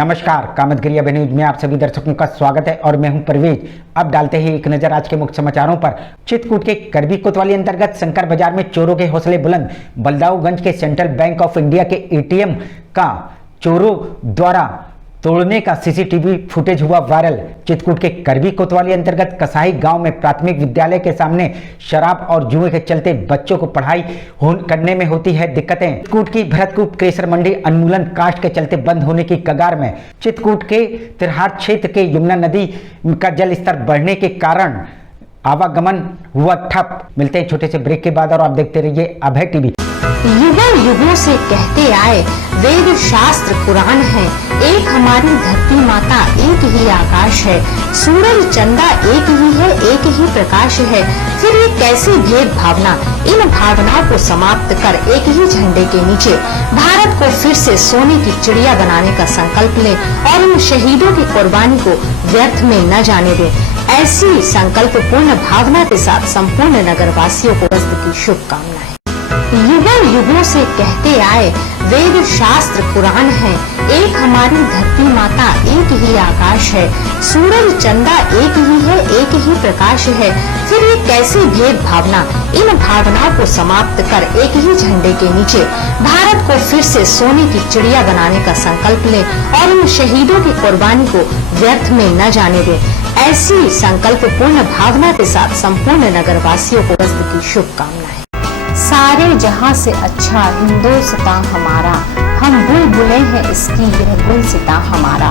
नमस्कार, कामतगिरी अब न्यूज में आप सभी दर्शकों का स्वागत है और मैं हूं परवेज। अब डालते ही एक नजर आज के मुख्य समाचारों पर। चित्रकूट के करबी कोतवाली अंतर्गत शंकर बाजार में चोरों के हौसले बुलंद। बलदाऊगंज के सेंट्रल बैंक ऑफ इंडिया के एटीएम का चोरों द्वारा तोड़ने का सीसीटीवी फुटेज हुआ वायरल। चित्रकूट के करबी कोतवाली अंतर्गत कसाई गांव में प्राथमिक विद्यालय के सामने शराब और जुए के चलते बच्चों को पढ़ाई करने में होती है दिक्कतें। चित्रकूट की भरतकूप क्रेशर मंडी उन्मूलन कास्ट के चलते बंद होने की कगार में। चित्रकूट के तिरहार क्षेत्र के यमुना नदी का जल स्तर बढ़ने के कारण आवागमन हुआ ठप। मिलते हैं छोटे से ब्रेक के बाद और आप देखते रहिए अभय टीवी। युगों युगों से कहते आए वेद शास्त्र पुराण है, एक हमारी धरती माता एक ही आकाश है, सूरज चंदा एक ही है, एक ही प्रकाश है। फिर ये कैसी भेद भावना, इन भावनाओं को समाप्त कर एक ही झंडे के नीचे भारत को फिर से सोने की चिड़िया बनाने का संकल्प लें और उन शहीदों की कुर्बानी को व्यर्थ में न जाने दें। ऐसी संकल्प पूर्ण भावना के साथ संपूर्ण नगरवासियों को की शुभकामनाएं। युगों युगों से कहते आए वेद शास्त्र पुराण है, एक हमारी धरती माता एक ही आकाश है, सूरज चंदा एक ही है, एक ही प्रकाश है। फिर ये कैसी भेद भावना, इन भावनाओं को समाप्त कर एक ही झंडे के नीचे भारत को फिर से सोने की चिड़िया बनाने का संकल्प लें और उन शहीदों की कुर्बानी को व्यर्थ में न जाने दें। ऐसी संकल्प पूर्ण भावना के साथ संपूर्ण नगरवासियों को की शुभकामनाएं। सारे जहां से अच्छा हिंदुस्तान हमारा, हम बुलबुलें हैं इसकी यह गुलसिता हमारा।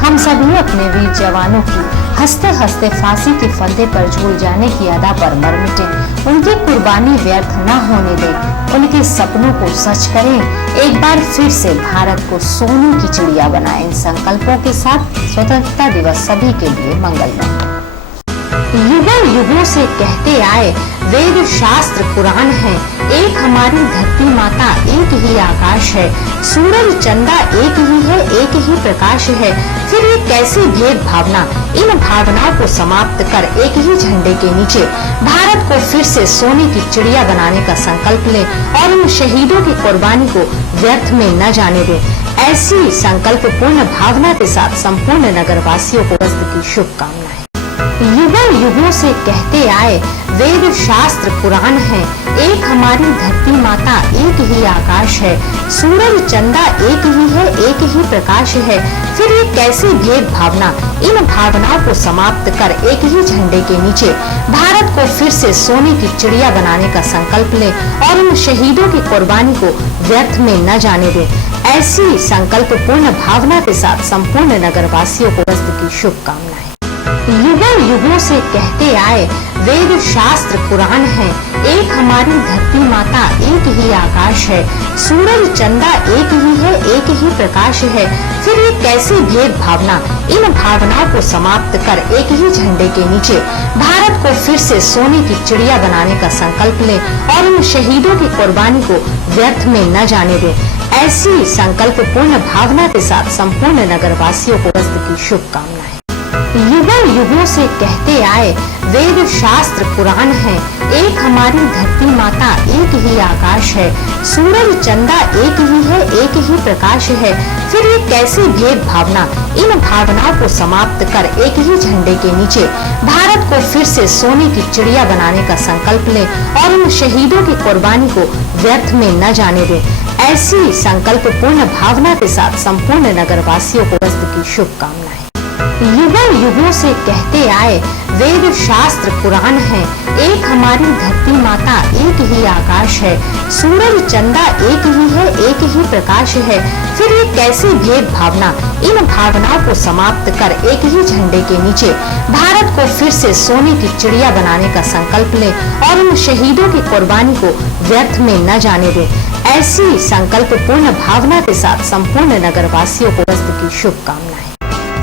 हम सभी अपने वीर जवानों की हंसते हंसते फांसी के फंदे पर झूल जाने की अदा पर मर मिटे। उनकी कुर्बानी व्यर्थ न होने दें, उनके सपनों को सच करें। एक बार फिर से भारत को सोने की चिड़िया बनाएं। इन संकल्पों के साथ स्वतंत्रता दिवस सभी के लिए मंगलमय। युगों युगों से कहते आए वेद शास्त्र पुराण है, एक हमारी धरती माता एक ही आकाश है, सूरज चंदा एक ही है, एक ही प्रकाश है। फिर ये कैसी भेद भावना, इन भावनाओं को समाप्त कर एक ही झंडे के नीचे भारत को फिर से सोने की चिड़िया बनाने का संकल्प लें और उन शहीदों की कुर्बानी को व्यर्थ में न जाने दें। ऐसी संकल्प पूर्ण भावना के साथ संपूर्ण नगरवासियों को की शुभकामनाएं। युगों युगों से कहते आए वेद शास्त्र पुराण है, एक हमारी धरती माता एक ही आकाश है, सूरज चंदा एक ही है, एक ही प्रकाश है। फिर ये कैसी भेद भावना, इन भावनाओं को समाप्त कर एक ही झंडे के नीचे भारत को फिर से सोने की चिड़िया बनाने का संकल्प लें और उन शहीदों की कुर्बानी को व्यर्थ में न जाने दें। ऐसी संकल्प पूर्ण भावना के साथ संपूर्ण नगरवासियों को की शुभकामनाएं। युगों युगों से कहते आए वेद शास्त्र पुराण है, एक हमारी धरती माता एक ही आकाश है, सूरज चंदा एक ही है, एक ही प्रकाश है। फिर ये कैसी भेद भावना, इन भावनाओं को समाप्त कर एक ही झंडे के नीचे भारत को फिर से सोने की चिड़िया बनाने का संकल्प लें और उन शहीदों की कुर्बानी को व्यर्थ में न जाने दें। ऐसी संकल्प पूर्ण भावना के साथ संपूर्ण नगरवासियों को की शुभकामनाएं। युगों युगों से कहते आए वेद शास्त्र पुराण है, एक हमारी धरती माता एक ही आकाश है, सूरज चंदा एक ही है, एक ही प्रकाश है। फिर ये कैसी भेद भावना, इन भावनाओं को समाप्त कर एक ही झंडे के नीचे भारत को फिर से सोने की चिड़िया बनाने का संकल्प लें और उन शहीदों की कुर्बानी को व्यर्थ में न जाने दें। ऐसी संकल्प पूर्ण भावना के साथ संपूर्ण नगरवासियों को की शुभकामनाएं। युगों युगों से कहते आए वेद शास्त्र पुराण है, एक हमारी धरती माता एक ही आकाश है, सूरज चंदा एक ही है, एक ही प्रकाश है। फिर ये कैसी भेद भावना, इन भावनाओं को समाप्त कर एक ही झंडे के नीचे भारत को फिर से सोने की चिड़िया बनाने का संकल्प लें और उन शहीदों की कुर्बानी को व्यर्थ में न जाने दें। ऐसी संकल्प पूर्ण भावना के साथ संपूर्ण नगरवासियों को की शुभकामनाएं।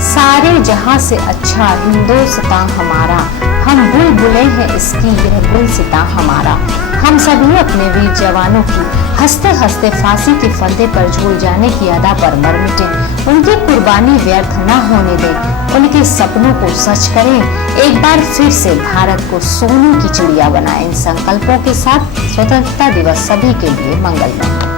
सारे जहां से अच्छा हिंदुस्तान हमारा, हम बुलबुलें हैं इसकी यह गुलसिता हमारा। हम सभी अपने वीर जवानों की हंसते हंसते फांसी के फंदे पर झूल जाने की अदा पर मर मिटे। उनकी कुर्बानी व्यर्थ न होने दें, उनके सपनों को सच करें। एक बार फिर से भारत को सोने की चिड़िया बनाएं। इन संकल्पों के साथ स्वतंत्रता दिवस सभी के लिए मंगलमय।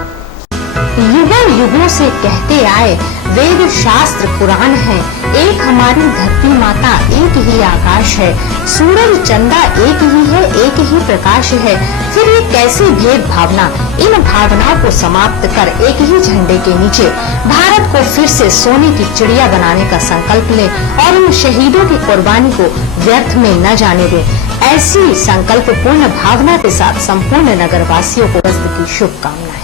युगों युगों से कहते आए वेद शास्त्र पुराण है, एक हमारी धरती माता, एक ही आकाश है, सूरज चंदा एक ही है, एक ही प्रकाश है, फिर ये कैसी भेद भावना। इन भावनाओं को समाप्त कर एक ही झंडे के नीचे भारत को फिर से सोने की चिड़िया बनाने का संकल्प ले और उन शहीदों की कुर्बानी को व्यर्थ में न जाने दे। ऐसी संकल्प पूर्ण भावना के साथ संपूर्ण नगरवासियों को की शुभकामनाएं।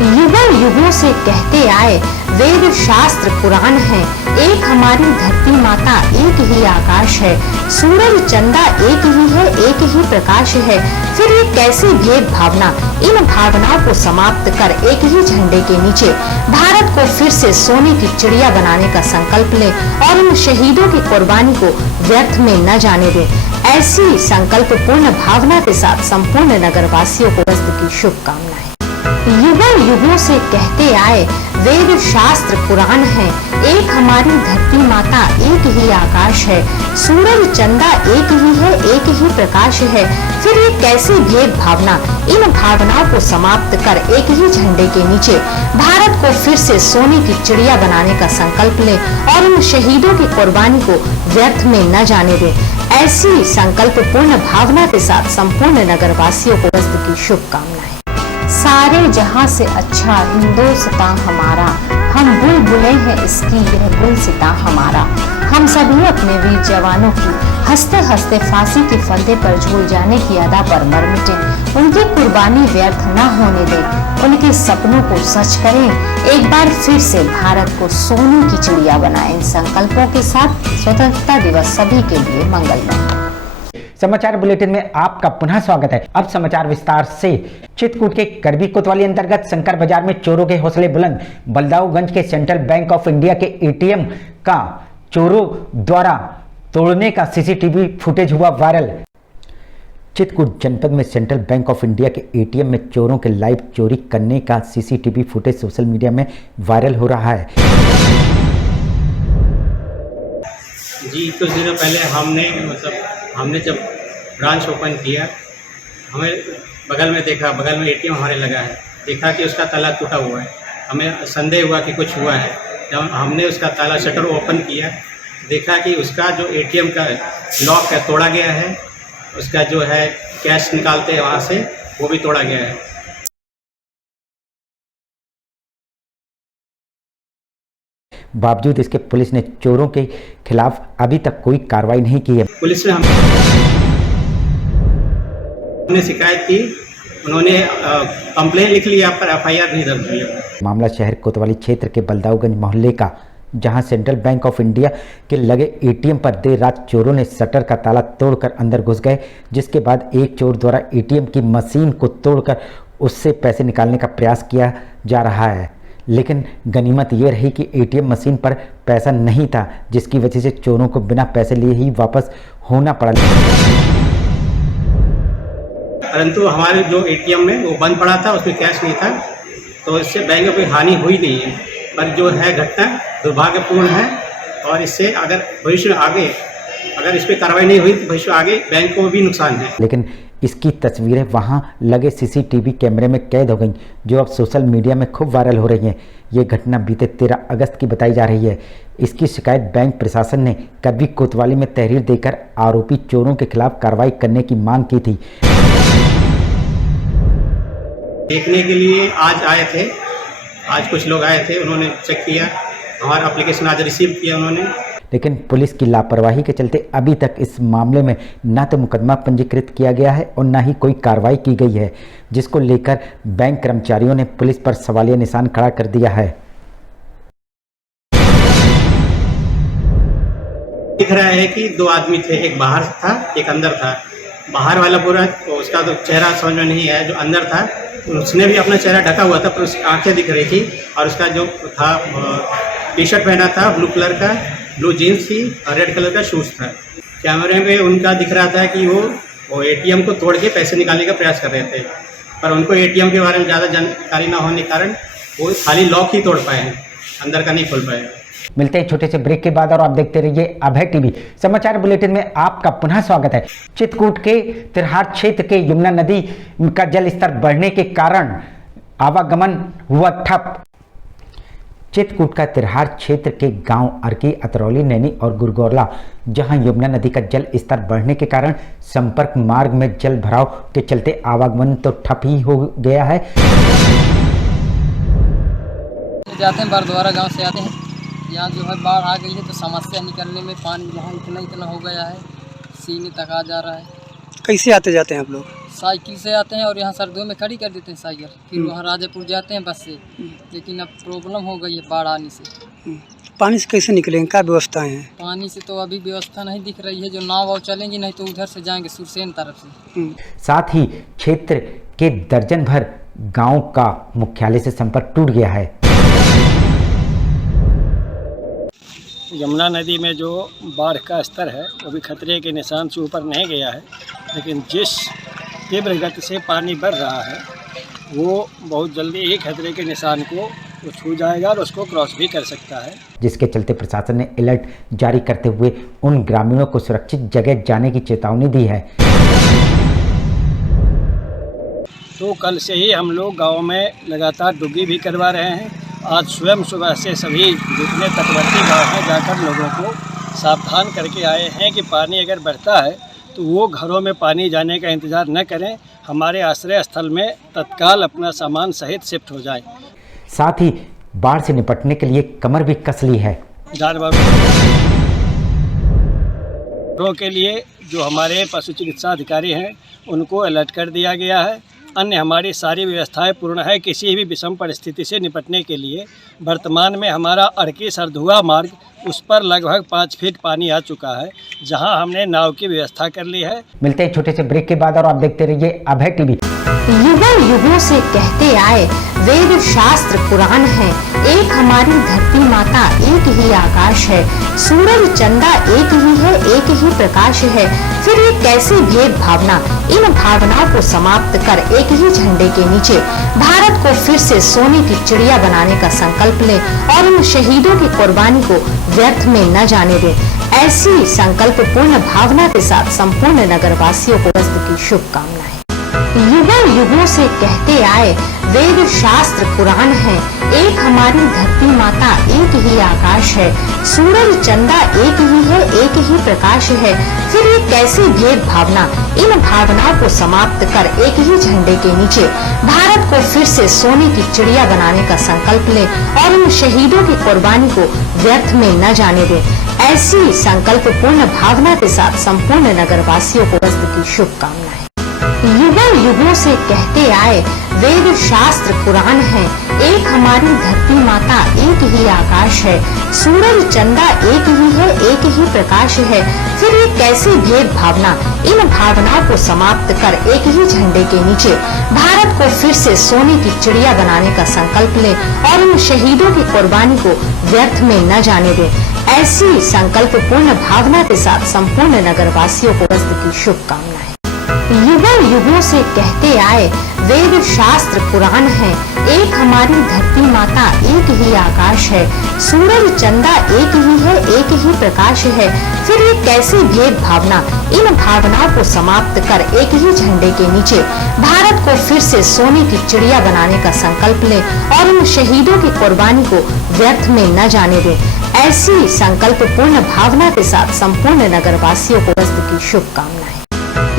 युगों युगों से कहते आए वेद शास्त्र पुराण है, एक हमारी धरती माता, एक ही आकाश है, सूरज चंदा एक ही है, एक ही प्रकाश है, फिर ये कैसी भेद भावना। इन भावनाओं को समाप्त कर एक ही झंडे के नीचे भारत को फिर से सोने की चिड़िया बनाने का संकल्प ले और उन शहीदों की कुर्बानी को व्यर्थ में न जाने दे। ऐसी संकल्प पूर्ण भावना के साथ संपूर्ण नगरवासियों को की शुभकामनाएं। युगों युगों से कहते आए वेद शास्त्र पुराण है, एक हमारी धरती माता, एक ही आकाश है, सूरज चंदा एक ही है, एक ही प्रकाश है, फिर ये कैसी भेद भावना। इन भावनाओं को समाप्त कर एक ही झंडे के नीचे भारत को फिर से सोने की चिड़िया बनाने का संकल्प ले और उन शहीदों की कुर्बानी को व्यर्थ में न जाने दे। ऐसी संकल्प पूर्ण भावना के साथ संपूर्ण नगरवासियों को की शुभकामनाएं। सारे जहां से अच्छा हिंदुस्तान हमारा, हम बुलबुलें हैं इसकी यह गुलसिता हमारा। हम सभी अपने वीर जवानों की हंसते हंसते फांसी के फंदे पर झूल जाने की अदा पर मर मिटे। उनकी कुर्बानी व्यर्थ न होने दें, उनके सपनों को सच करें, एक बार फिर से भारत को सोने की चिड़िया बनाएं। इन संकल्पों के साथ स्वतंत्रता दिवस सभी के लिए मंगलमय। समाचार बुलेटिन में आपका पुनः स्वागत है। अब समाचार विस्तार से। चित्रकूट के करबी कोतवाली अंतर्गत शंकर बाजार में चोरों के हौसले बुलंद। बलदाऊगंज के सेंट्रल बैंक ऑफ इंडिया के एटीएम का चोरों द्वारा तोड़ने का सीसीटीवी फुटेज हुआ वायरल। चित्रकूट जनपद में सेंट्रल बैंक ऑफ इंडिया के एटीएम में चोरों के लाइव चोरी करने का सीसीटीवी फुटेज सोशल मीडिया में वायरल हो रहा है। जी, कुछ दिनों पहले हमने जब ब्रांच ओपन किया, हमें बगल में एटीएम हमारे लगा है, देखा कि उसका ताला टूटा हुआ है। हमें संदेह हुआ कि कुछ हुआ है। जब हमने उसका ताला शटर ओपन किया, देखा कि उसका जो एटीएम का लॉक है तोड़ा गया है, उसका जो है कैश निकालते हैं वहाँ से वो भी तोड़ा गया है। बावजूद इसके पुलिस ने चोरों के खिलाफ अभी तक कोई कार्रवाई नहीं की है। पुलिस ने हमने शिकायत की, उन्होंने कंप्लेन लिख लिया पर एफआईआर नहीं दर्ज हुई। मामला शहर कोतवाली क्षेत्र के बलदाऊगंज मोहल्ले का, जहां सेंट्रल बैंक ऑफ इंडिया के लगे एटीएम पर देर रात चोरों ने शटर का ताला तोड़कर अंदर घुस गए, जिसके बाद एक चोर द्वारा एटीएम की मशीन को तोड़कर उससे पैसे निकालने का प्रयास किया जा रहा है। लेकिन गनीमत ये रही कि एटीएम मशीन पर पैसा नहीं था, जिसकी वजह से चोरों को बिना पैसे लिए ही वापस होना पड़ा। परंतु हमारे जो एटीएम में वो बंद पड़ा था, उसमें कैश नहीं था, तो इससे बैंक में कोई हानि हुई नहीं है। पर जो है घटना दुर्भाग्यपूर्ण है और इससे अगर भविष्य में आगे अगर इस पर कार्रवाई नहीं हुई तो भविष्य आगे बैंक को भी नुकसान है। लेकिन इसकी तस्वीरें वहां लगे सीसीटीवी कैमरे में कैद हो गईं, जो अब सोशल मीडिया में खूब वायरल हो रही हैं। ये घटना बीते 13 अगस्त की बताई जा रही है। इसकी शिकायत बैंक प्रशासन ने करबी कोतवाली में तहरीर देकर आरोपी चोरों के खिलाफ कार्रवाई करने की मांग की थी। देखने के लिए आज आए थे, आज कुछ लोग आए थे, उन्होंने चेक किया, हमारा एप्लीकेशन आज रिसीव किया उन्होंने। लेकिन पुलिस की लापरवाही के चलते अभी तक इस मामले में न तो मुकदमा पंजीकृत किया गया है और न ही कोई कार्रवाई की गई है, जिसको लेकर बैंक कर्मचारियों ने पुलिस पर सवालिया निशान खड़ा कर दिया है। दिख रहा है कि दो आदमी थे, एक बाहर था एक अंदर था। बाहर वाला पूरा उसका तो चेहरा समझ में नहीं आया, जो अंदर था उसने भी अपना चेहरा ढका हुआ था पर उसकी आंखें दिख रही थी और उसका जो था टी शर्ट पहना था ब्लू कलर का, ब्लू जीन्स थी और रेड कलर का शूज़ था। कैमरे में उनका दिख रहा था कि वो एटीएम को तोड़ के पैसे निकालने का प्रयास कर रहे थे, पर उनको एटीएम के बारे में ज़्यादा जानकारी ना होने के कारण वो खाली लॉक ही तोड़ पाए हैं, अंदर का नहीं खोल पाए। मिलते हैं छोटे से ब्रेक के बाद और आप देखते रहिए अभय टीवी। समाचार बुलेटिन में आपका पुनः स्वागत है। चित्रकूट के तिरहार क्षेत्र के यमुना नदी का जल स्तर बढ़ने के कारण आवागमन हुआ ठप। चित्रकूट का तिरहार क्षेत्र के गांव अर्की, अतरौली, नैनी और गुरगौरला, जहां यमुना नदी का जल स्तर बढ़ने के कारण संपर्क मार्ग में जल भराव के चलते आवागमन तो ठप ही हो गया है। जाते हैं बारद्वारा गांव से आते हैं, यहाँ जो है बाढ़ आ गई है तो समस्या निकलने में पानी यहाँ इतना हो गया है, सीने तक आ जा रहा है। कैसे आते जाते हैं आप लोग? साइकिल से आते हैं और यहाँ सर्दियों में खड़ी कर देते हैं साइकिल, फिर वहाँ राजापुर जाते हैं बस से। लेकिन अब प्रॉब्लम हो गई है बाढ़ आने से। पानी से कैसे निकलेंगे, क्या व्यवस्थाएं हैं? पानी से तो अभी व्यवस्था नहीं दिख रही है, जो नाव वाव चलेंगी, नहीं तो उधर से जाएंगे सुरसेन तरफ से। साथ ही क्षेत्र के दर्जन भर गांव का मुख्यालय से संपर्क टूट गया है। यमुना नदी में जो बाढ़ का स्तर है वो भी खतरे के निशान से ऊपर नहीं गया है, लेकिन जिस तीव्र गति से पानी बढ़ रहा है वो बहुत जल्दी ही खतरे के निशान को वो छू जाएगा और उसको क्रॉस भी कर सकता है, जिसके चलते प्रशासन ने अलर्ट जारी करते हुए उन ग्रामीणों को सुरक्षित जगह जाने की चेतावनी दी है। तो कल से ही हम लोग गाँव में लगातार डुग्गी भी करवा रहे हैं। आज स्वयं सुबह से सभी जितने तटवर्ती गाँव हैं जाकर लोगों को सावधान करके आए हैं कि पानी अगर बढ़ता है तो वो घरों में पानी जाने का इंतज़ार न करें, हमारे आश्रय स्थल में तत्काल अपना सामान सहित शिफ्ट हो जाएं। साथ ही बाढ़ से निपटने के लिए कमर भी कस ली है। जानवरों के लिए जो हमारे पशु चिकित्सा अधिकारी हैं उनको अलर्ट कर दिया गया है। अन्य हमारी सारी व्यवस्थाएं पूर्ण है। किसी भी विषम परिस्थिति से निपटने के लिए वर्तमान में हमारा अर्की सरधुआ मार्ग, उस पर लगभग 5 फीट पानी आ चुका है, जहां हमने नाव की व्यवस्था कर ली है। मिलते हैं छोटे से ब्रेक के बाद और आप देखते रहिए अभय टीवी। युगों युगों से कहते आए वेद शास्त्र पुराण है, एक हमारी धरती माता एक ही आकाश है, सूरज चंदा एक ही है, एक ही प्रकाश है। फिर ये कैसी भेद भावना, इन भावनाओं को समाप्त कर एक ही झंडे के नीचे भारत को फिर से सोने की चिड़िया बनाने का संकल्प ले और उन शहीदों की कुर्बानी को व्यर्थ में न जाने दे। ऐसी संकल्प पूर्ण भावना के साथ संपूर्ण नगरवासियों को की शुभकामनाएं। युगों युगों से कहते आए वेद शास्त्र पुराण है, एक हमारी धरती माता एक ही आकाश है, सूरज चंदा एक ही है, एक ही प्रकाश है। फिर ये कैसी भेद भावना, इन भावनाओं को समाप्त कर एक ही झंडे के नीचे भारत को फिर से सोने की चिड़िया बनाने का संकल्प ले और उन शहीदों की कुर्बानी को व्यर्थ में न जाने दे। ऐसी संकल्प पूर्ण भावना के साथ संपूर्ण नगरवासियों को की शुभकामनाएं। युगों युगों से कहते आए वेद शास्त्र पुराण है, एक हमारी धरती माता एक ही आकाश है, सूरज चंदा एक ही है, एक ही प्रकाश है। फिर ये कैसी भेद भावना, इन भावनाओं को समाप्त कर एक ही झंडे के नीचे भारत को फिर से सोने की चिड़िया बनाने का संकल्प ले और उन शहीदों की कुर्बानी को व्यर्थ में न जाने दे। ऐसी संकल्प पूर्ण भावना के साथ संपूर्ण नगरवासियों को की शुभकामनाएं। युगों युगों से कहते आए वेद शास्त्र पुराण है, एक हमारी धरती माता एक ही आकाश है, सूरज चंदा एक ही है, एक ही प्रकाश है। फिर ये कैसी भेद भावना, इन भावनाओं को समाप्त कर एक ही झंडे के नीचे भारत को फिर से सोने की चिड़िया बनाने का संकल्प ले और उन शहीदों की कुर्बानी को व्यर्थ में न जाने दे। ऐसी संकल्प पूर्ण भावना के साथ संपूर्ण नगरवासियों को की शुभकामनाएं।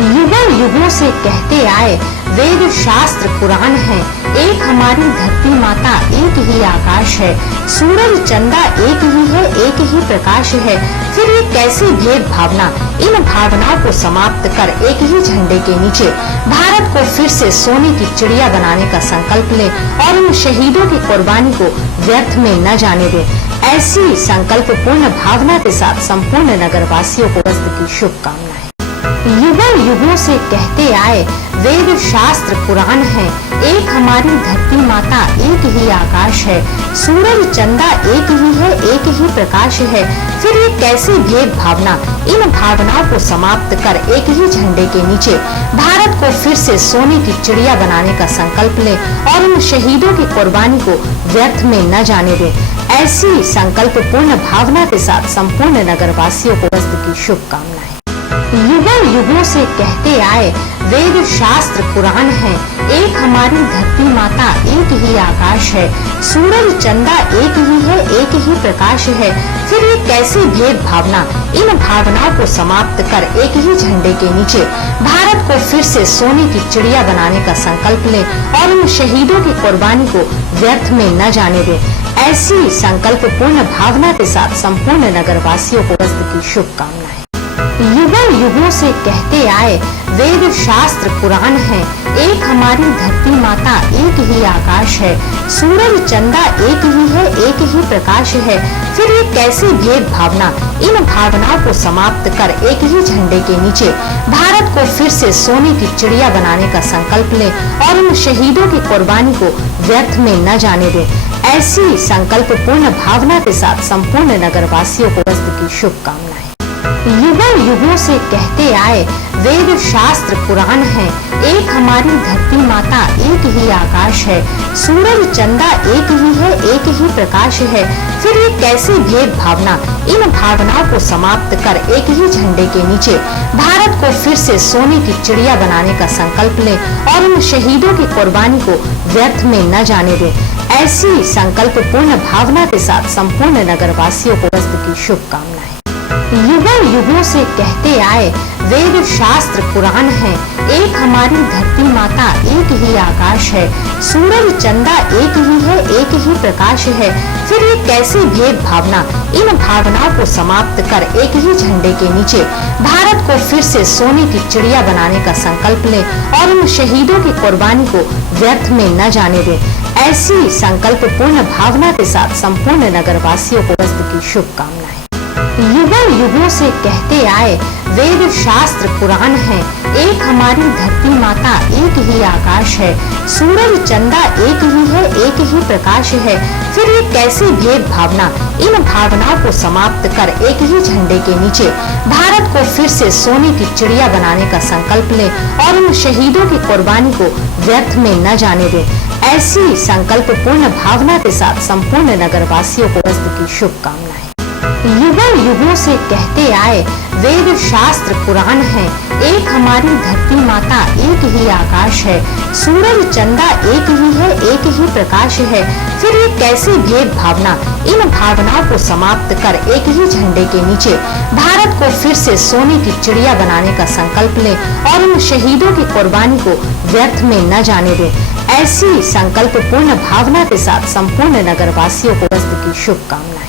युगों युगों से कहते आए वेद शास्त्र पुराण है, एक हमारी धरती माता एक ही आकाश है, सूरज चंदा एक ही है, एक ही प्रकाश है। फिर ये कैसी भेद भावना, इन भावनाओं को समाप्त कर एक ही झंडे के नीचे भारत को फिर से सोने की चिड़िया बनाने का संकल्प ले और उन शहीदों की कुर्बानी को व्यर्थ में न जाने दे। ऐसी संकल्प पूर्ण भावना के साथ संपूर्ण नगरवासियों को की शुभकामनाएं। युगों युगों से कहते आए वेद शास्त्र पुराण है, एक हमारी धरती माता एक ही आकाश है, सूरज चंदा एक ही है, एक ही प्रकाश है। फिर ये कैसी भेद भावना, इन भावनाओं को समाप्त कर एक ही झंडे के नीचे भारत को फिर से सोने की चिड़िया बनाने का संकल्प ले और उन शहीदों की कुर्बानी को व्यर्थ में न जाने दे। ऐसी संकल्प पूर्ण भावना के साथ संपूर्ण नगरवासियों को की शुभकामनाएं। युगों युगों से कहते आए वेद शास्त्र पुराण है, एक हमारी धरती माता, एक ही आकाश है, सूरज चंदा एक ही है, एक ही प्रकाश है, फिर ये कैसी भेद भावना। इन भावनाओं को समाप्त कर एक ही झंडे के नीचे भारत को फिर से सोने की चिड़िया बनाने का संकल्प लें और उन शहीदों की कुर्बानी को व्यर्थ में न जाने दें। ऐसी संकल्प पूर्ण भावना के साथ संपूर्ण नगरवासियों को की शुभकामनाएं। युगों युगों से कहते आए वेद शास्त्र पुराण है, एक हमारी धरती माता, एक ही आकाश है, सूरज चंदा एक ही है, एक ही प्रकाश है, फिर ये कैसी भेद भावना। इन भावनाओं को समाप्त कर एक ही झंडे के नीचे भारत को फिर से सोने की चिड़िया बनाने का संकल्प लें और उन शहीदों की कुर्बानी को व्यर्थ में न जाने दें। ऐसी संकल्प पूर्ण भावना के साथ संपूर्ण नगरवासियों को की शुभकामनाएं। युगों युगों से कहते आए वेद शास्त्र पुराण है, एक हमारी धरती माता, एक ही आकाश है, सूरज चंदा एक ही है, एक ही प्रकाश है, फिर ये कैसी भेद भावना। इन भावनाओं को समाप्त कर एक ही झंडे के नीचे भारत को फिर से सोने की चिड़िया बनाने का संकल्प लें और उन शहीदों की कुर्बानी को व्यर्थ में न जाने दें। ऐसी संकल्प पूर्ण भावना के साथ संपूर्ण नगरवासियों को की शुभकामनाएं। युगों युगों से कहते आए वेद शास्त्र पुराण है, एक हमारी धरती माता, एक ही आकाश है, सूरज चंदा एक ही है, एक ही प्रकाश है, फिर ये कैसी भेद भावना। इन भावनाओं को समाप्त कर एक ही झंडे के नीचे भारत को फिर से सोने की चिड़िया बनाने का संकल्प लें और उन शहीदों की कुर्बानी को व्यर्थ में न जाने दें। ऐसी संकल्प पूर्ण भावना के साथ संपूर्ण नगरवासियों को की शुभकामनाएं। युगों युगों से कहते आए वेद शास्त्र पुराण है, एक हमारी धरती माता, एक ही आकाश है, सूरज चंदा एक ही है, एक ही प्रकाश है, फिर ये कैसी भेद भावना। इन भावनाओं को समाप्त कर एक ही झंडे के नीचे भारत को फिर से सोने की चिड़िया बनाने का संकल्प लें और उन शहीदों की कुर्बानी को व्यर्थ में न जाने दें। ऐसी संकल्प पूर्ण भावना के साथ संपूर्ण नगरवासियों को की शुभकामनाएं। युगों युगों से कहते आए वेद शास्त्र पुराण है, एक हमारी धरती माता, एक ही आकाश है, सूरज चंदा एक ही है, एक ही प्रकाश है, फिर ये कैसी भेद भावना। इन भावनाओं को समाप्त कर एक ही झंडे के नीचे भारत को फिर से सोने की चिड़िया बनाने का संकल्प लें और उन शहीदों की कुर्बानी को व्यर्थ में न जाने दें। ऐसी संकल्प पूर्ण भावना के साथ संपूर्ण नगरवासियों को की शुभकामनाएं।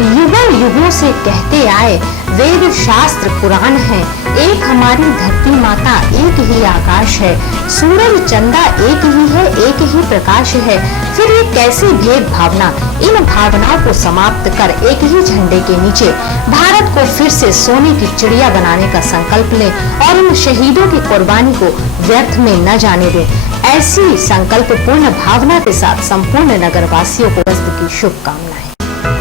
युगों युगों से कहते आए वेद शास्त्र पुराण है, एक हमारी धरती माता, एक ही आकाश है, सूरज चंदा एक ही है, एक ही प्रकाश है, फिर ये कैसी भेद भावना। इन भावनाओं को समाप्त कर एक ही झंडे के नीचे भारत को फिर से सोने की चिड़िया बनाने का संकल्प लें और उन शहीदों की कुर्बानी को व्यर्थ में न जाने दें। ऐसी संकल्प पूर्ण भावना के साथ संपूर्ण नगरवासियों को की शुभकामनाएं।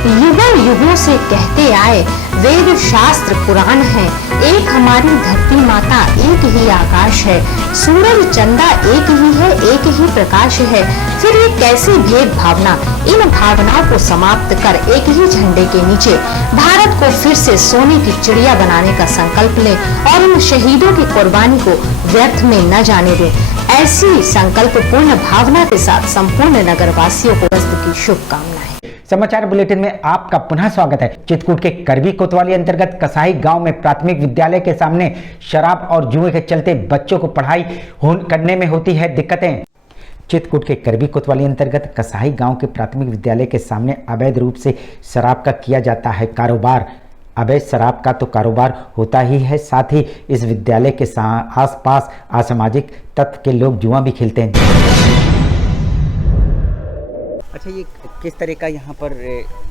युगों युगों से कहते आए वेद शास्त्र पुराण है, एक हमारी धरती माता, एक ही आकाश है, सूरज चंदा एक ही है, एक ही प्रकाश है, फिर ये कैसी भेद भावना। इन भावनाओं को समाप्त कर एक ही झंडे के नीचे भारत को फिर से सोने की चिड़िया बनाने का संकल्प लें और उन शहीदों की कुर्बानी को व्यर्थ में न जाने दें। ऐसी संकल्प पूर्ण भावना के साथ संपूर्ण नगरवासियों को की शुभकामनाएं। समाचार बुलेटिन में आपका पुनः स्वागत है। चित्रकूट के करबी कोतवाली अंतर्गत कसाई गांव में प्राथमिक विद्यालय के सामने शराब और जुए के चलते बच्चों को पढ़ाई करने में होती है दिक्कतें। चित्रकूट के करबी कोतवाली अंतर्गत कसाई गांव के प्राथमिक विद्यालय के सामने अवैध रूप से शराब का किया जाता है कारोबार। अवैध शराब का तो कारोबार होता ही है, साथ ही इस विद्यालय के आसपास असामाजिक तत्व के लोग जुआ भी खेलते हैं। अच्छा, ये किस तरह का यहाँ पर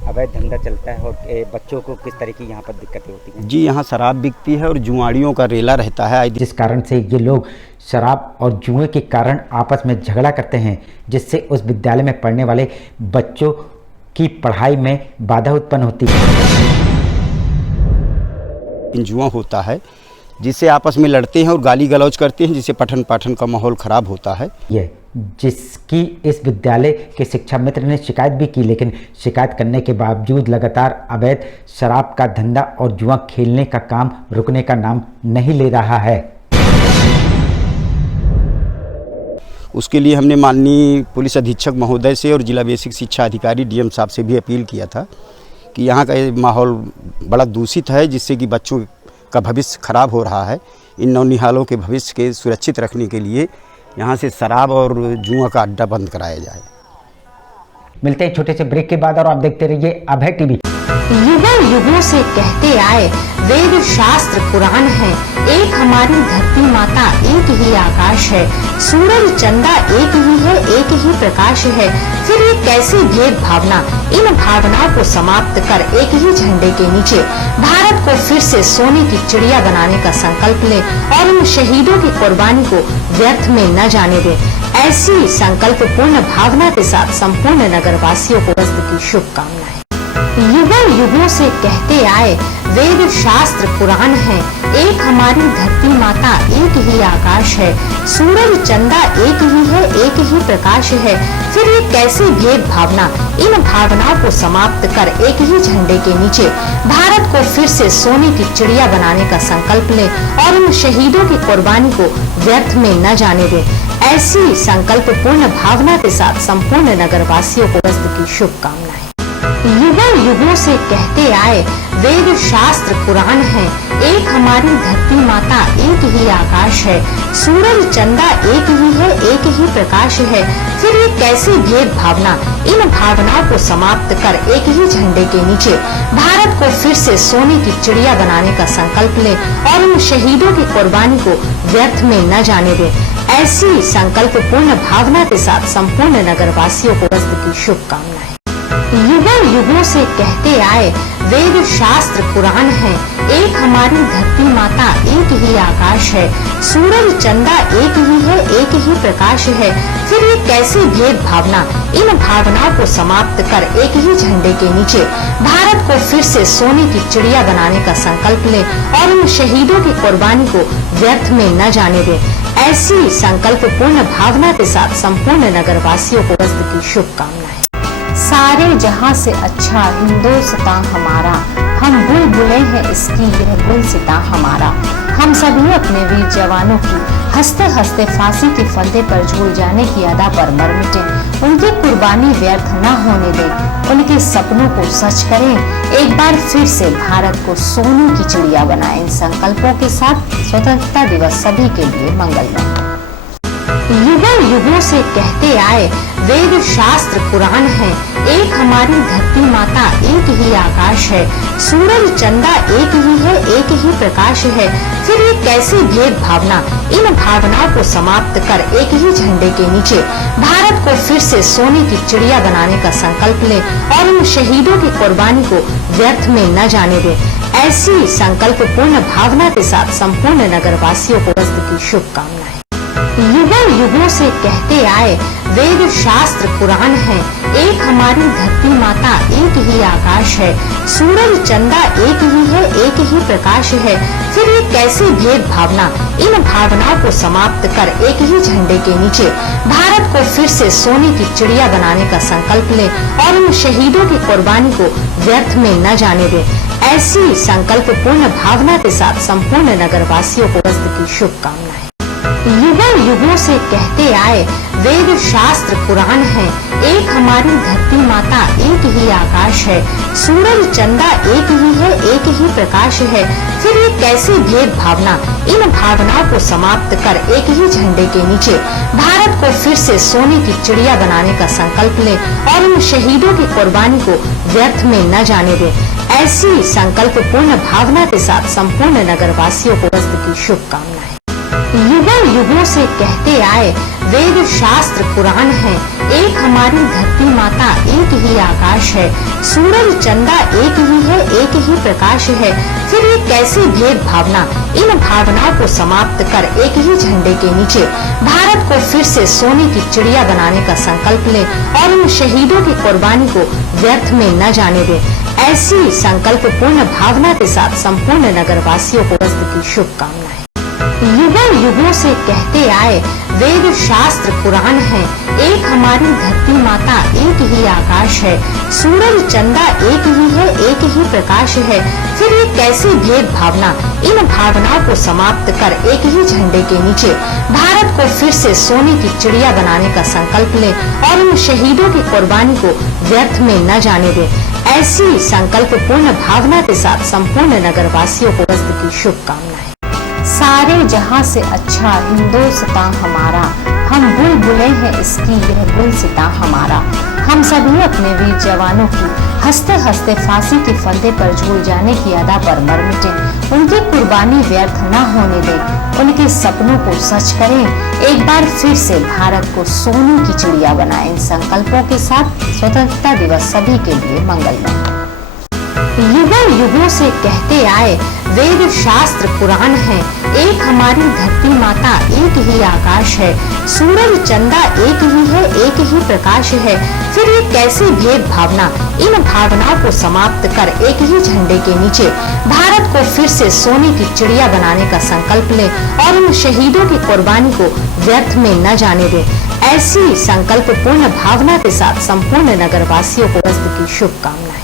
अवैध धंधा चलता है और बच्चों को किस तरह की यहाँ पर दिक्कतें होती हैं? जी, यहाँ शराब बिकती है और जुआड़ियों का रेला रहता है, जिस कारण से ये लोग शराब और जुए के कारण आपस में झगड़ा करते हैं, जिससे उस विद्यालय में पढ़ने वाले बच्चों की पढ़ाई में बाधा उत्पन्न होती है। जुआ होता है जिससे आपस में लड़ते हैं और गाली गलौज करते हैं, जिससे पठन पाठन का माहौल खराब होता है। ये जिसकी इस विद्यालय के शिक्षा मित्र ने शिकायत भी की, लेकिन शिकायत करने के बावजूद लगातार अवैध शराब का धंधा और जुआ खेलने का काम रुकने का नाम नहीं ले रहा है। उसके लिए हमने माननीय पुलिस अधीक्षक महोदय से और जिला बेसिक शिक्षा अधिकारी डीएम साहब से भी अपील किया था कि यहाँ का ये माहौल बड़ा दूषित है, जिससे कि बच्चों का भविष्य खराब हो रहा है। इन नौनिहालों के भविष्य के सुरक्षित रखने के लिए यहाँ से शराब और जुआ का अड्डा बंद कराया जाए। मिलते हैं छोटे से ब्रेक के बाद और आप देखते रहिए अभय टीवी। युगों युगों से कहते आए वेद शास्त्र पुराण है, एक हमारी धरती माता एक ही आकाश है, सूरज चंदा एक ही है, एक ही प्रकाश है, फिर ये कैसी भेद भावना। इन भावनाओं को समाप्त कर एक ही झंडे के नीचे भारत को फिर से सोने की चिड़िया बनाने का संकल्प ले और उन शहीदों की कुर्बानी को व्यर्थ में न जाने दे। ऐसी संकल्प पूर्ण भावना के साथ संपूर्ण नगरवासियों को की शुभकामनाएं। युगों युगों से कहते आए वेद शास्त्र पुराण है, एक हमारी धरती माता एक ही आकाश है, सूरज चंदा एक ही है, एक ही प्रकाश है, फिर ये कैसी भेद भावना। इन भावनाओं को समाप्त कर एक ही झंडे के नीचे भारत को फिर से सोने की चिड़िया बनाने का संकल्प ले और उन शहीदों की कुर्बानी को व्यर्थ में न जाने दे। ऐसी संकल्प पूर्ण भावना के साथ संपूर्ण नगरवासियों को की शुभकामनाएं। युगों युगों से कहते आए वेद शास्त्र पुराण है, एक हमारी धरती माता एक ही आकाश है, सूरज चंदा एक ही है, एक ही प्रकाश है, फिर ये कैसी भेद भावना। इन भावनाओं को समाप्त कर एक ही झंडे के नीचे भारत को फिर से सोने की चिड़िया बनाने का संकल्प ले और उन शहीदों की कुर्बानी को व्यर्थ में न जाने दे। ऐसी संकल्प पूर्ण भावना के साथ संपूर्ण नगरवासियों को की शुभकामनाएं। युगों युगों से कहते आए वेद शास्त्र पुराण है, एक हमारी धरती माता एक ही आकाश है, सूरज चंदा एक ही है, एक ही प्रकाश है, फिर ये कैसी भेद भावना। इन भावनाओं को समाप्त कर एक ही झंडे के नीचे भारत को फिर से सोने की चिड़िया बनाने का संकल्प ले और उन शहीदों की कुर्बानी को व्यर्थ में न जाने दे। ऐसी संकल्प पूर्ण भावना के साथ संपूर्ण नगरवासियों को की शुभकामनाएं। सारे जहां से अच्छा हिंदुस्तान हमारा, हम बुलबुले हैं इसकी यह गुलसिता हमारा। हम सभी अपने वीर जवानों की हंसते हंसते फांसी के फंदे पर झूल जाने की अदा पर मर मिटे। उनकी कुर्बानी व्यर्थ न होने दें, उनके सपनों को सच करें, एक बार फिर से भारत को सोने की चिड़िया बनाएं। इन संकल्पों के साथ स्वतंत्रता दिवस सभी के लिए मंगलमय। युगों युगों से कहते आए वेद शास्त्र पुराण है, एक हमारी धरती माता एक ही आकाश है, सूरज चंदा एक ही है, एक ही प्रकाश है, फिर ये कैसी भेद भावना। इन भावनाओं को समाप्त कर एक ही झंडे के नीचे भारत को फिर से सोने की चिड़िया बनाने का संकल्प ले और उन शहीदों की कुर्बानी को व्यर्थ में न जाने दे। ऐसी संकल्प पूर्ण भावना के साथ संपूर्ण नगरवासियों को की शुभकामनाएं। युगों युगों से कहते आए वेद शास्त्र पुराण है, एक हमारी धरती माता एक ही आकाश है, सूरज चंदा एक ही है, एक ही प्रकाश है, फिर ये कैसी भेद भावना। इन भावनाओं को समाप्त कर एक ही झंडे के नीचे भारत को फिर से सोने की चिड़िया बनाने का संकल्प ले और उन शहीदों की कुर्बानी को व्यर्थ में न जाने दे। ऐसी संकल्प पूर्ण भावना के साथ संपूर्ण नगरवासियों को की शुभकामनाएं। युगों युगों से कहते आए वेद शास्त्र पुराण है, एक हमारी धरती माता एक ही आकाश है, सूरज चंदा एक ही है, एक ही प्रकाश है, फिर ये कैसी भेद भावना। इन भावनाओं को समाप्त कर एक ही झंडे के नीचे भारत को फिर से सोने की चिड़िया बनाने का संकल्प ले और उन शहीदों की कुर्बानी को व्यर्थ में न जाने दे। ऐसी संकल्प पूर्ण भावना के साथ संपूर्ण नगरवासियों को की शुभकामनाएं। युगों युगों से कहते आए वेद शास्त्र पुराण है, एक हमारी धरती माता एक ही आकाश है, सूरज चंदा एक ही है, एक ही प्रकाश है, फिर ये कैसी भेद भावना। इन भावनाओं को समाप्त कर एक ही झंडे के नीचे भारत को फिर से सोने की चिड़िया बनाने का संकल्प ले और उन शहीदों की कुर्बानी को व्यर्थ में न जाने दे। ऐसी संकल्प पूर्ण भावना के साथ संपूर्ण नगरवासियों को की शुभकामनाएं। युगों युगों से कहते आए वेद शास्त्र पुराण है, एक हमारी धरती माता एक ही आकाश है, सूरज चंदा एक ही है, एक ही प्रकाश है, फिर ये कैसी भेद भावना। इन भावनाओं को समाप्त कर एक ही झंडे के नीचे भारत को फिर से सोने की चिड़िया बनाने का संकल्प लें और उन शहीदों की कुर्बानी को व्यर्थ में न जाने दें। ऐसी संकल्प पूर्ण भावना के साथ संपूर्ण नगर वासियों को वस्त्र की शुभकामनाएं। सारे जहां से अच्छा हिंदुस्तान हमारा, हम बुलबुलें हैं इसकी यह गुलसिता हमारा। हम सभी अपने वीर जवानों की हंसते हंसते फांसी के फंदे पर झूल जाने की अदा पर मर मिटे। उनकी कुर्बानी व्यर्थ न होने दें, उनके सपनों को सच करें। एक बार फिर से भारत को सोने की चिड़िया बनाएं। इन संकल्पों के साथ स्वतंत्रता दिवस सभी के लिए मंगलमय। युगों युगों से कहते आए वेद शास्त्र पुराण है, एक हमारी धरती माता एक ही आकाश है। सूरज चंदा एक ही है, एक ही प्रकाश है। फिर ये कैसी भेद भावना, इन भावनाओं को समाप्त कर एक ही झंडे के नीचे भारत को फिर से सोने की चिड़िया बनाने का संकल्प लें और उन शहीदों की कुर्बानी को व्यर्थ में न जाने दें। ऐसी संकल्प पूर्ण भावना के साथ संपूर्ण नगर वासियों को वस्त्र की शुभकामनाएं।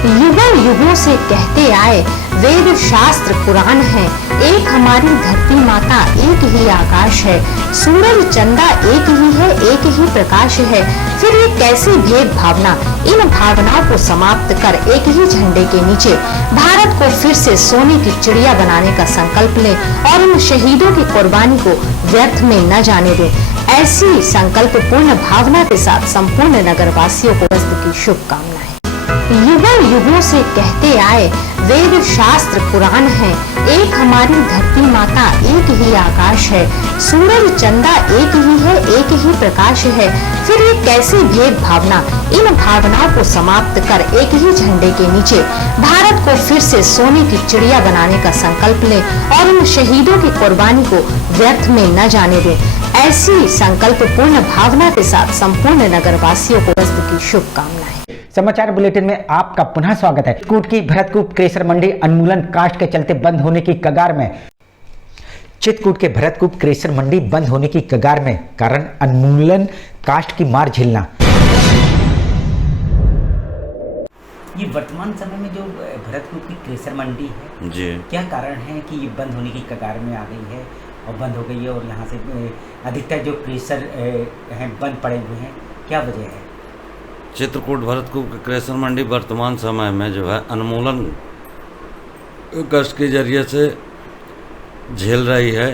युगों युगों से कहते आए वेद शास्त्र पुराण है, एक हमारी धरती माता एक ही आकाश है। सूरज चंदा एक ही है, एक ही प्रकाश है। फिर ये कैसी भेद भावना, इन भावनाओं को समाप्त कर एक ही झंडे के नीचे भारत को फिर से सोने की चिड़िया बनाने का संकल्प लें और उन शहीदों की कुर्बानी को व्यर्थ में न जाने दें। ऐसी संकल्प पूर्ण भावना के साथ संपूर्ण नगर वासियों को वस्त्र की शुभकामनाएं। युगों युगों से कहते आए वेद शास्त्र पुराण है, एक हमारी धरती माता एक ही आकाश है। सूरज चंदा एक ही है, एक ही प्रकाश है। फिर ये कैसी भेद भावना, इन भावनाओं को समाप्त कर एक ही झंडे के नीचे भारत को फिर से सोने की चिड़िया बनाने का संकल्प लें और उन शहीदों की कुर्बानी को व्यर्थ में न जाने दें। ऐसी संकल्प पूर्ण भावना के साथ संपूर्ण नगर वासियों को वस्त्र की शुभकामनाएं। समाचार बुलेटिन में आपका पुनः स्वागत है। चित्रकूट की भरतकूप क्रेशर मंडी उन्मूलन कास्ट के चलते बंद होने की कगार में। चित्रकूट के भरतकूप क्रेशर मंडी बंद होने की कगार में, कारण उन्मूलन कास्ट की मार झेलना। ये वर्तमान समय में जो भरतकूप की क्रेशर मंडी है जी, क्या कारण है कि ये बंद होने की कगार में आ गई है और बंद हो गई है और यहाँ से अधिकतर जो क्रेशर हैं बंद पड़े हुए हैं, क्या वजह है? चित्रकूट भरतकूप की क्रेशर मंडी वर्तमान समय में जो है उन्मूलन कास्ट के जरिए से झेल रही है,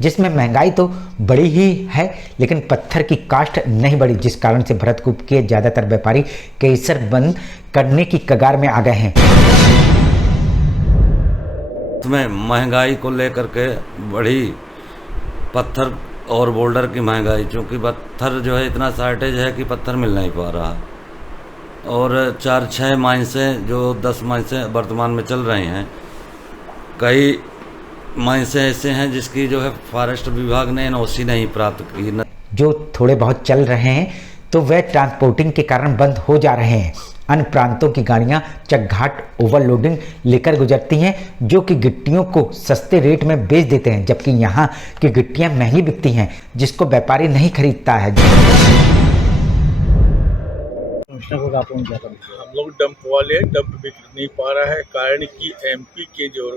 जिसमें महंगाई तो बढ़ी ही है लेकिन पत्थर की कास्ट नहीं बढ़ी, जिस कारण से भरतकूप के ज़्यादातर व्यापारी क्रेशर बंद करने की कगार में आ गए हैं। इसमें महंगाई को लेकर के बढ़ी पत्थर और बोल्डर की महंगाई, चूँकि पत्थर जो है इतना शॉर्टेज है कि पत्थर मिल नहीं पा रहा, और 4-6 माइंसें जो 10 माइंसें वर्तमान में चल रही हैं, कई माइंसें ऐसे हैं जिसकी जो है फॉरेस्ट विभाग ने एनओसी नहीं प्राप्त की। जो थोड़े बहुत चल रहे हैं तो वह ट्रांसपोर्टिंग के कारण बंद हो जा रहे हैं। अन्य प्रांतों की गाड़ियां चकघाट ओवरलोडिंग लेकर गुजरती हैं, जो कि गिट्टियों को सस्ते रेट में बेच देते हैं, जबकि यहाँ की गिट्टियां महंगी बिकती हैं, जिसको व्यापारी नहीं खरीदता है। हम लोग डंप वाले डंप बिक नहीं पा रहा है, कारण कि एमपी के जो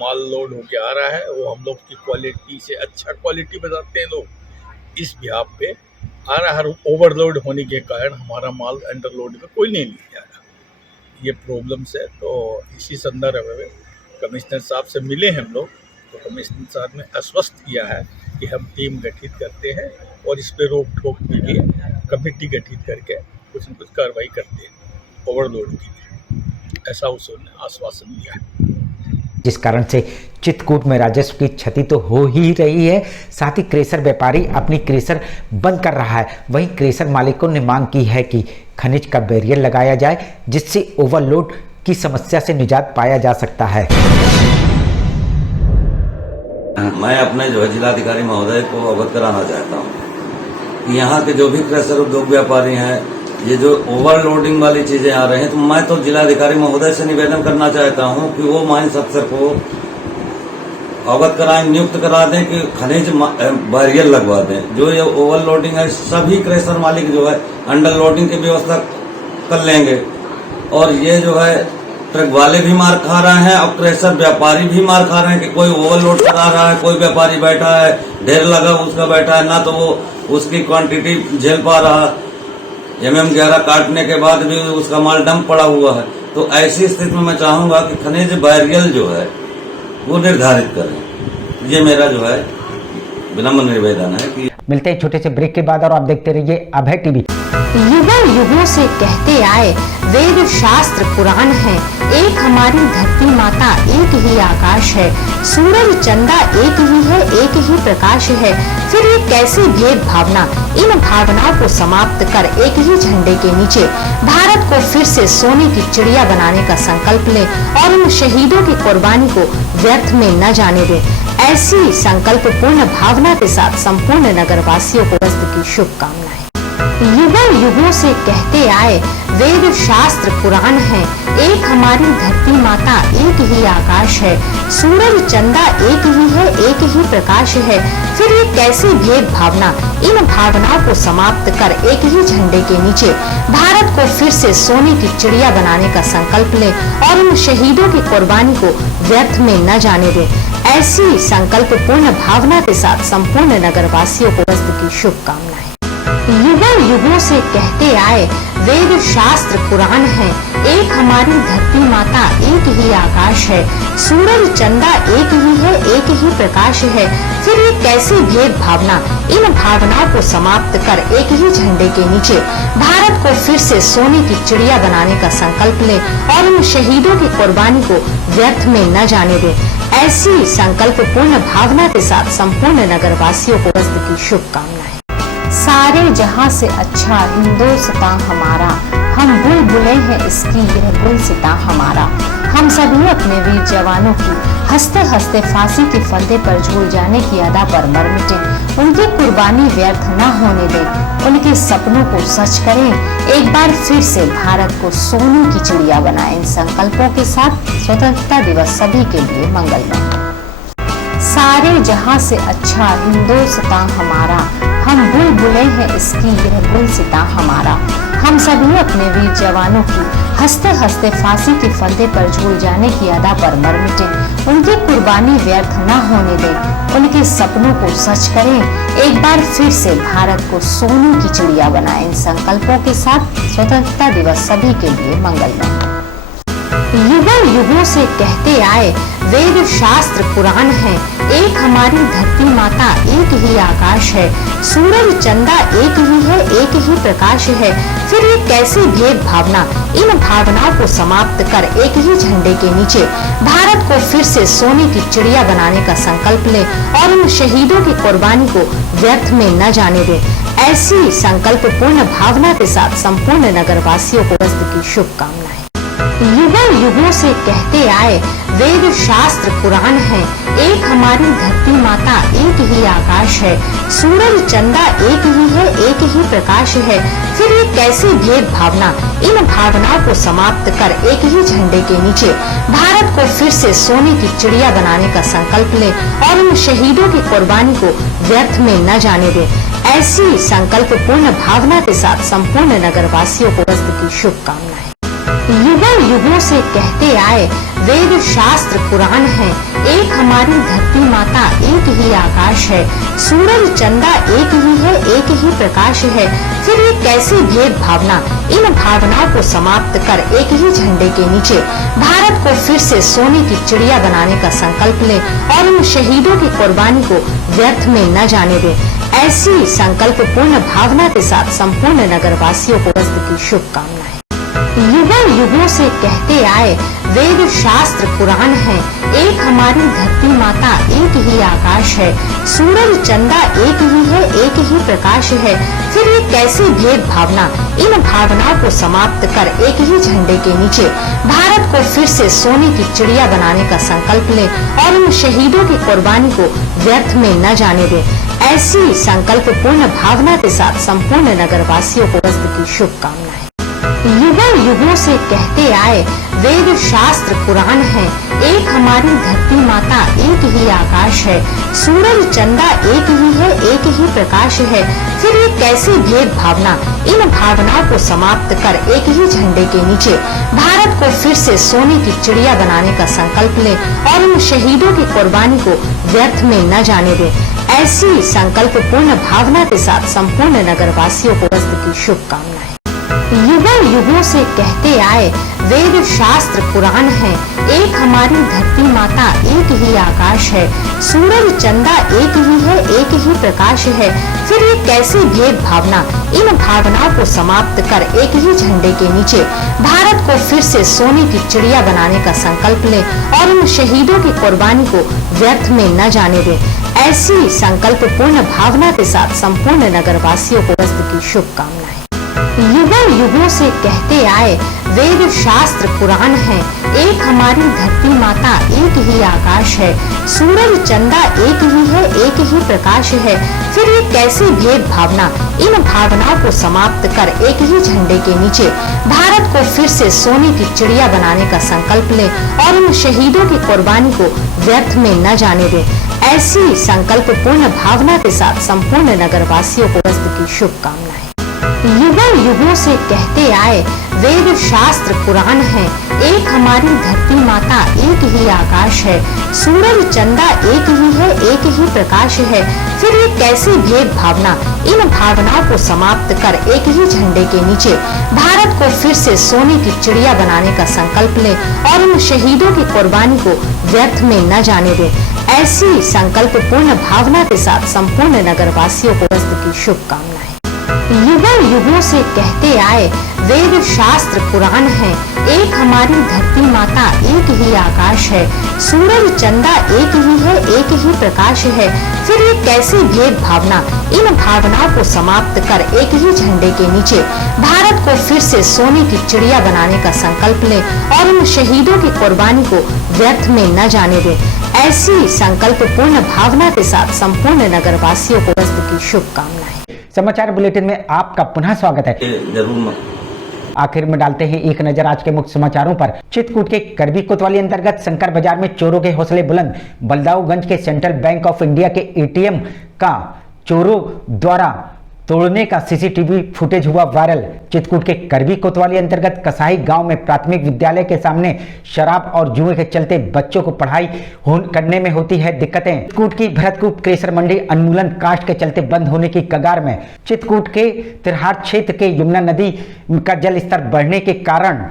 माल लोड होके आ रहा है वो हम लोग की क्वालिटी से अच्छा क्वालिटी बताते हैं लोग, इस बिहाफ पे आ रहा है। ओवरलोड होने के कारण हमारा माल अंडरलोड में कोई नहीं ले जा रहा, ये प्रॉब्लम्स है। तो इसी संदर्भ में कमिश्नर साहब से मिले हम लोग, तो कमिश्नर साहब ने आश्वस्त किया है कि हम टीम गठित करते हैं और इस पर रोक ठोक के लिए कमेटी गठित करके कुछ न कुछ कार्रवाई करते हैं ओवरलोड के लिए, ऐसा उसने आश्वासन दिया है। जिस कारण से चित्रकूट में राजस्व की क्षति तो हो ही रही है, साथ ही क्रेशर व्यापारी अपनी क्रेशर बंद कर रहा है। वहीं क्रेशर मालिकों ने मांग की है कि खनिज का बैरियर लगाया जाए, जिससे ओवरलोड की समस्या से निजात पाया जा सकता है। मैं अपने जो है जिलाधिकारी महोदय को अवगत कराना चाहता हूँ कि यहाँ के जो भी क्रेशर उद्योग व्यापारी हैं, ये जो ओवरलोडिंग वाली चीजें आ रही हैं, तो मैं तो जिलाधिकारी महोदय से निवेदन करना चाहता हूं कि वो माइंस अफसर को अवगत कराएं, नियुक्त करा दें कि खनिज बैरियर लगवा दें। जो ये ओवरलोडिंग है, सभी क्रेशर मालिक जो है अंडरलोडिंग की व्यवस्था कर लेंगे और ये जो है ट्रक वाले भी मार खा रहे हैं और क्रेशर व्यापारी भी मार खा रहे हैं कि कोई ओवरलोड करा रहा है, कोई व्यापारी बैठा है ढेर लगा उसका बैठा है, ना तो वो उसकी क्वांटिटी झेल पा रहा। MM11 काटने के बाद भी उसका माल डंप पड़ा हुआ है। तो ऐसी स्थिति में मैं चाहूंगा कि खनिज बैरियल जो है वो निर्धारित करें। ये मेरा जो है विनम्र निवेदन है कि मिलते हैं छोटे से ब्रेक के बाद और आप देखते रहिए अभय टीवी। युगों युगों से कहते आए वेद शास्त्र पुराण है, एक हमारी धरती माता एक ही आकाश है, सूरज चंदा एक ही है, एक ही प्रकाश है, फिर ये कैसी भेद भावना, इन भावनाओं को समाप्त कर एक ही झंडे के नीचे भारत को फिर से सोने की चिड़िया बनाने का संकल्प लें और उन शहीदों की कुर्बानी को व्यर्थ में न जाने दें। ऐसी संकल्प पूर्ण भावना के साथ संपूर्ण नगरवासियों को की शुभकामनाएं। युगों युगों से कहते आए वेद शास्त्र पुराण है, एक हमारी धरती माता एक ही आकाश है, सूरज चंदा एक ही है, एक ही प्रकाश है, फिर ये कैसी भेद भावना, इन भावनाओं को समाप्त कर एक ही झंडे के नीचे भारत को फिर से सोने की चिड़िया बनाने का संकल्प लें और उन शहीदों की कुर्बानी को व्यर्थ में न जाने दें। ऐसी संकल्प पूर्ण भावना के साथ संपूर्ण नगरवासियों को की शुभकामनाएं। युगों युगों से कहते आए वेद शास्त्र पुराण है, एक हमारी धरती माता एक ही आकाश है, सूरज चंदा एक ही है, एक ही प्रकाश है, फिर ये कैसी भेद भावना, इन भावनाओं को समाप्त कर एक ही झंडे के नीचे भारत को फिर से सोने की चिड़िया बनाने का संकल्प लें और उन शहीदों की कुर्बानी को व्यर्थ में न जाने दें। ऐसी संकल्प पूर्ण भावना के साथ संपूर्ण नगरवासियों को की शुभकामनाएं। सारे जहां से अच्छा हिंदुस्तान हमारा, हम बुलबुलें हैं इसकी यह गुलसिता हमारा, हम सभी अपने वीर जवानों की हंसते हंसते फांसी के फंदे पर झूल जाने की अदा पर मर मिटे, उनकी कुर्बानी व्यर्थ न होने दें, उनके सपनों को सच करें, एक बार फिर से भारत को सोने की चिड़िया बनाएं। इन संकल्पों के साथ स्वतंत्रता दिवस सभी के लिए मंगलमय। सारे जहां से अच्छा हिंदुस्तान हमारा, हम बुलबुलें हैं इसकी यह गुलसिता हमारा, हम सभी अपने वीर जवानों की हंसते हंसते फांसी के फंदे पर झूल जाने की अदा पर मर मिटे, उनकी कुर्बानी व्यर्थ न होने दें, उनके सपनों को सच करें, एक बार फिर से भारत को सोने की चिड़िया बनाएं। इन संकल्पों के साथ स्वतंत्रता दिवस सभी के लिए मंगलमय। युगों युगों से कहते आए वेद शास्त्र पुराण है, एक हमारी धरती माता एक ही आकाश है, सूरज चंदा एक ही है, एक ही प्रकाश है, फिर ये कैसी भेद भावना, इन भावनाओं को समाप्त कर एक ही झंडे के नीचे भारत को फिर से सोने की चिड़िया बनाने का संकल्प लें और उन शहीदों की कुर्बानी को व्यर्थ में न जाने दें। ऐसी संकल्प पूर्ण भावना के साथ संपूर्ण नगरवासियों को की शुभकामनाएं। युगों युगों से कहते आए वेद शास्त्र पुराण है, एक हमारी धरती माता एक ही आकाश है, सूरज चंदा एक ही है, एक ही प्रकाश है, फिर ये कैसी भेद भावना, इन भावनाओं को समाप्त कर एक ही झंडे के नीचे भारत को फिर से सोने की चिड़िया बनाने का संकल्प लें और उन शहीदों की कुर्बानी को व्यर्थ में न जाने दें। ऐसी संकल्प पूर्ण भावना के साथ संपूर्ण नगरवासियों को की शुभकामनाएं। युगों युगों से कहते आए वेद शास्त्र पुराण है, एक हमारी धरती माता एक ही आकाश है, सूरज चंदा एक ही है, एक ही प्रकाश है, फिर ये कैसी भेद भावना, इन भावनाओं को समाप्त कर एक ही झंडे के नीचे भारत को फिर से सोने की चिड़िया बनाने का संकल्प लें और उन शहीदों की कुर्बानी को व्यर्थ में न जाने दें। ऐसी संकल्प पूर्ण भावना के साथ संपूर्ण नगरवासियों को की शुभकामनाएं। युगों युगों से कहते आए वेद शास्त्र पुराण है, एक हमारी धरती माता एक ही आकाश है, सूरज चंदा एक ही है, एक ही प्रकाश है, फिर ये कैसी भेद भावना, इन भावनाओं को समाप्त कर एक ही झंडे के नीचे भारत को फिर से सोने की चिड़िया बनाने का संकल्प लें और उन शहीदों की कुर्बानी को व्यर्थ में न जाने दें। ऐसी संकल्प पूर्ण भावना के साथ संपूर्ण नगरवासियों को की शुभकामनाएं। युगों युगों से कहते आए वेद शास्त्र पुराण है, एक हमारी धरती माता एक ही आकाश है, सूरज चंदा एक ही है, एक ही प्रकाश है, फिर ये कैसी भेद भावना, इन भावनाओं को समाप्त कर एक ही झंडे के नीचे भारत को फिर से सोने की चिड़िया बनाने का संकल्प लें और इन शहीदों की कुर्बानी को व्यर्थ में न जाने दें। ऐसी संकल्प पूर्ण भावना के साथ संपूर्ण नगरवासियों को की शुभकामनाएं। युगों युगों से कहते आए वेद शास्त्र पुराण है, एक हमारी धरती माता एक ही आकाश है, सूरज चंदा एक ही है, एक ही प्रकाश है, फिर ये कैसी भेद भावना, इन भावनाओं को समाप्त कर एक ही झंडे के नीचे भारत को फिर से सोने की चिड़िया बनाने का संकल्प लें और इन शहीदों की कुर्बानी को व्यर्थ में न जाने दें। ऐसी संकल्प पूर्ण भावना के साथ संपूर्ण नगरवासियों को की शुभकामनाएं। युगों युगों से कहते आए वेद शास्त्र पुराण है, एक हमारी धरती माता एक ही आकाश है, सूरज चंदा एक ही है, एक ही प्रकाश है, फिर ये कैसी भेद भावना, इन भावनाओं को समाप्त कर एक ही झंडे के नीचे भारत को फिर से सोने की चिड़िया बनाने का संकल्प लें और इन शहीदों की कुर्बानी को व्यर्थ में न जाने दें। ऐसी संकल्प पूर्ण भावना के साथ संपूर्ण नगरवासियों को की शुभकामनाएं। युगों युगों से कहते आए वेद शास्त्र पुराण है, एक हमारी धरती माता एक ही आकाश है, सूरज चंदा एक ही है, एक ही प्रकाश है, फिर ये कैसी भेद भावना, इन भावनाओं को समाप्त कर एक ही झंडे के नीचे भारत को फिर से सोने की चिड़िया बनाने का संकल्प लें और इन शहीदों की कुर्बानी को व्यर्थ में न जाने दें। ऐसी संकल्प पूर्ण भावना के साथ संपूर्ण नगरवासियों को की शुभकामनाएं। युगों युगों से कहते आए वेद शास्त्र पुराण है, एक हमारी धरती माता एक ही आकाश है, सूरज चंदा एक ही है, एक ही प्रकाश है, फिर ये कैसी भेद भावना, इन भावनाओं को समाप्त कर एक ही झंडे के नीचे भारत को फिर से सोने की चिड़िया बनाने का संकल्प लें और इन शहीदों की कुर्बानी को व्यर्थ में न जाने दें। ऐसी संकल्प पूर्ण भावना के साथ संपूर्ण नगरवासियों को की शुभकामनाएं। समाचार बुलेटिन में आपका पुनः स्वागत है। जरूर आखिर में डालते हैं एक नजर आज के मुख्य समाचारों पर। चित्रकूट के करबी कोतवाली अंतर्गत शंकर बाजार में चोरों के हौसले बुलंद। बलदाऊगंज के सेंट्रल बैंक ऑफ इंडिया के एटीएम का चोरों द्वारा तोड़ने का सीसीटीवी फुटेज हुआ वायरल। चित्रकूट के करबी कोतवाली अंतर्गत कसाई गांव में प्राथमिक विद्यालय के सामने शराब और जुए के चलते बच्चों को पढ़ाई करने में होती है दिक्कतें। चित्रकूट की भरतकूप क्रेशर मंडी उन्मूलन कास्ट के चलते बंद होने की कगार में। चित्रकूट के तिरहार क्षेत्र के यमुना नदी का जल स्तर बढ़ने के कारण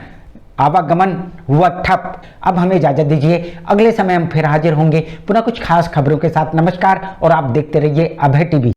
आवागमन हुआ ठप। अब हमें इजाजत दीजिए, अगले समय हम फिर हाजिर होंगे पुनः कुछ खास खबरों के साथ। नमस्कार और आप देखते रहिए अभय टीवी।